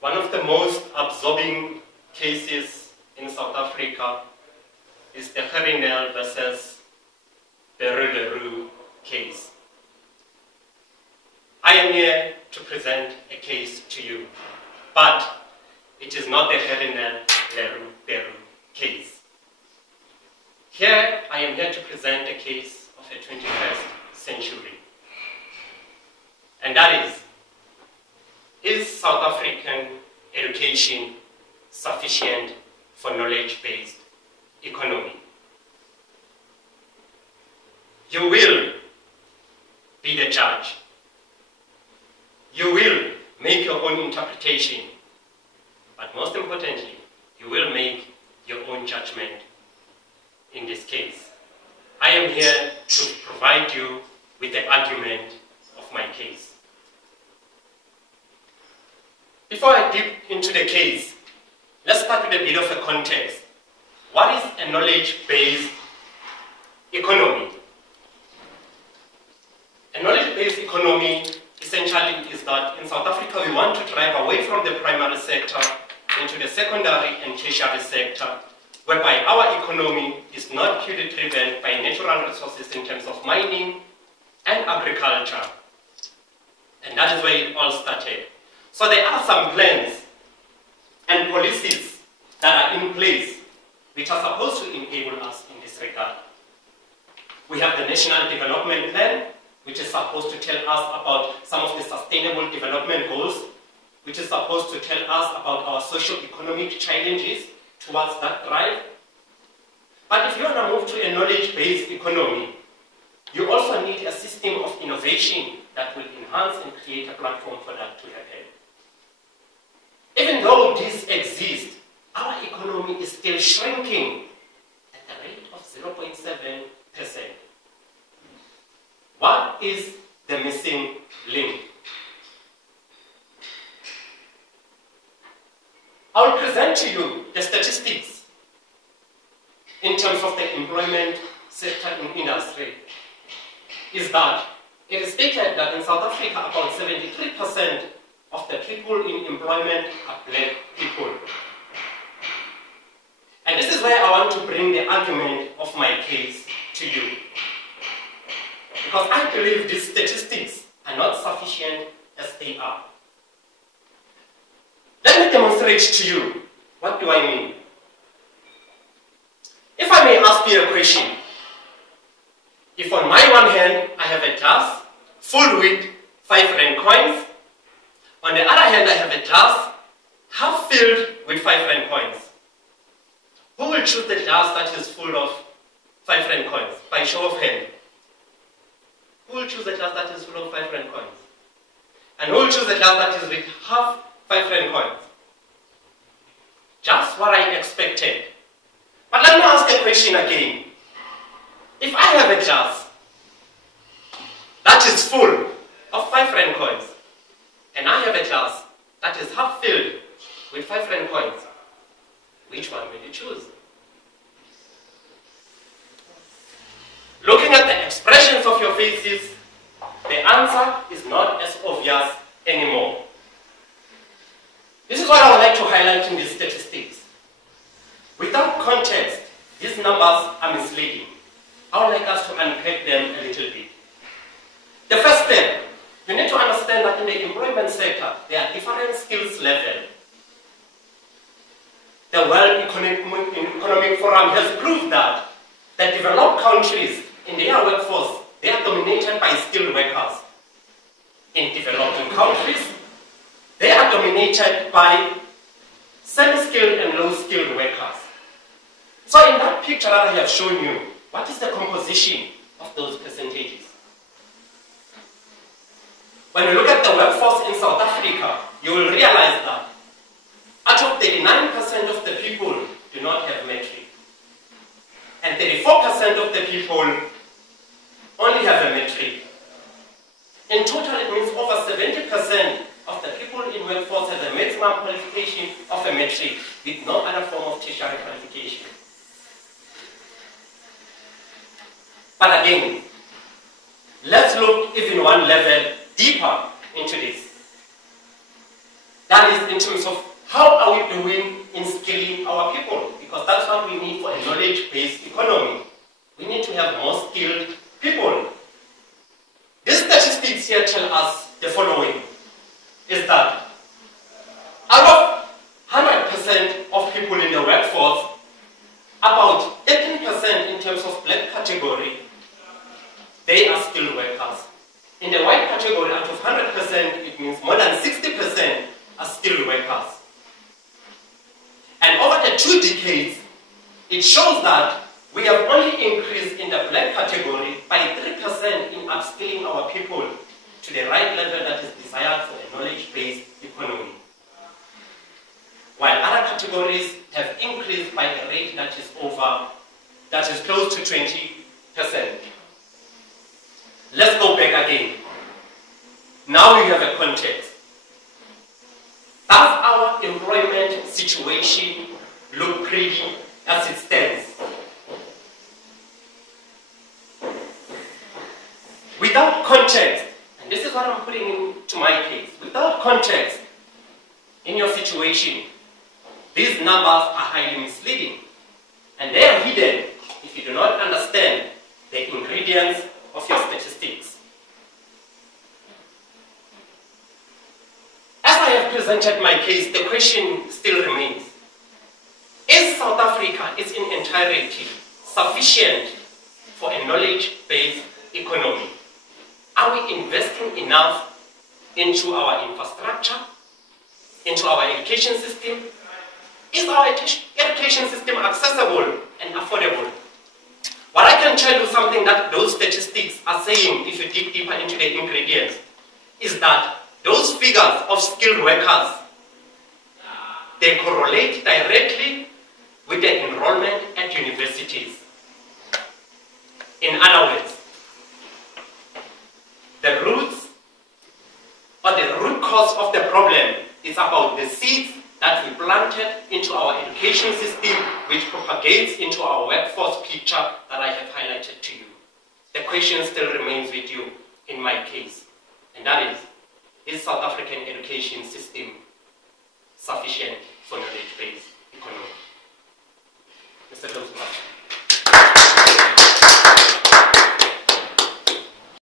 One of the most absorbing cases in South Africa is the Gerinel versus Beru case. I am here to present a case to you, but it is not the Gerinel-Beru case. Here, I am here to present a case of a 21st century. And that is South African education sufficient for knowledge-based economy? You will be the judge. You will make your own interpretation. But most importantly, you will make your own judgment in this case. I am here to provide you with the argument of my case. Before I dip into the case, let's start with a bit of a context. What is a knowledge-based economy? A knowledge-based economy essentially is that in South Africa we want to drive away from the primary sector into the secondary and tertiary sector, whereby our economy is not purely driven by natural resources in terms of mining and agriculture. And that is where it all started. So there are some plans and policies that are in place which are supposed to enable us in this regard. We have the National Development Plan, which is supposed to tell us about some of the sustainable development goals, which is supposed to tell us about our socio-economic challenges towards that drive. But if you want to move to a knowledge-based economy, you also need a system of innovation that will enhance and create a platform for that to happen. Even though this exists, our economy is still shrinking at the rate of 0.7%. What is the missing link? I will present to you the statistics in terms of the employment sector in industry. Is that it is stated that in South Africa about 73% of the people in employment are black people. And this is where I want to bring the argument of my case to you. Because I believe these statistics are not sufficient as they are. Let me demonstrate to you. What do I mean? If I may ask you a question. If on my one hand I have a glass full with 5 rand coins, on the other hand I have a glass half filled with 5 rand coins, who will choose the glass that is full of 5 rand coins? By show of hand. Who will choose the glass that is full of 5 rand coins? And who will choose the glass that is with half 5 rand coins? Just what I expected. But let me ask a question again. If I have a glass that is full of 5 rand coins, and I have a glass that is half filled with 5 rand coins, which one will you choose? Looking at the expressions of your faces, the answer is not as obvious anymore. This is what I would like to highlight in these statistics. Without context, these numbers are misleading. I would like us to unpack them a little bit. The first step, you need to understand that in the employment sector, there are different skills levels. The World Economic Forum has proved that the developed countries in their workforce, they are dominated by skilled workers. In developing countries, they are dominated by semi-skilled and low-skilled workers. So in that picture that I have shown you, what is the composition of those percentages? When you look at the workforce in South Africa, you will realize that out of 39% of the people do not have matric. And 34% of the people only have a matric. In total, it means over 70% of the people in workforce have a maximum qualification of a matric with no other form of tertiary qualification. But again, let's look even one level deeper into this. That is in terms of how are we doing in skilling our people, because that's what we need for a knowledge-based economy. We need to have more skilled people. These statistics here tell us the following, is that out of 100% of people in the workforce, about 18% in terms of black category, they are skilled workers. In the white category, out of 100%, it means more than 60% are skilled workers. And over the 2 decades, it shows that we have only increased in the black category by 3% in upskilling our people to the right level that is desired for a knowledge-based economy. While other categories have increased by a rate that is close to 20%. Let's go back again. Now you have a context. Does our employment situation look pretty as it stands? Without context, and this is what I'm putting into my case, without context in your situation, these numbers are highly misleading. And they are hidden if you do not understand the ingredients of your statistics. As I have presented my case, the question still remains. Is South Africa in entirety sufficient for a knowledge-based economy? Are we investing enough into our infrastructure, into our education system? Is our education system accessible and affordable? What I can tell you, something that those statistics are saying, if you dig deeper into the ingredients, is that those figures of skilled workers, they correlate directly with the enrollment at universities. In other words, the roots or the root cause of the problem is about the seeds that we planted into our education system, which propagates into our workforce picture that I have highlighted to you. The question still remains with you in my case, and that is South African education system sufficient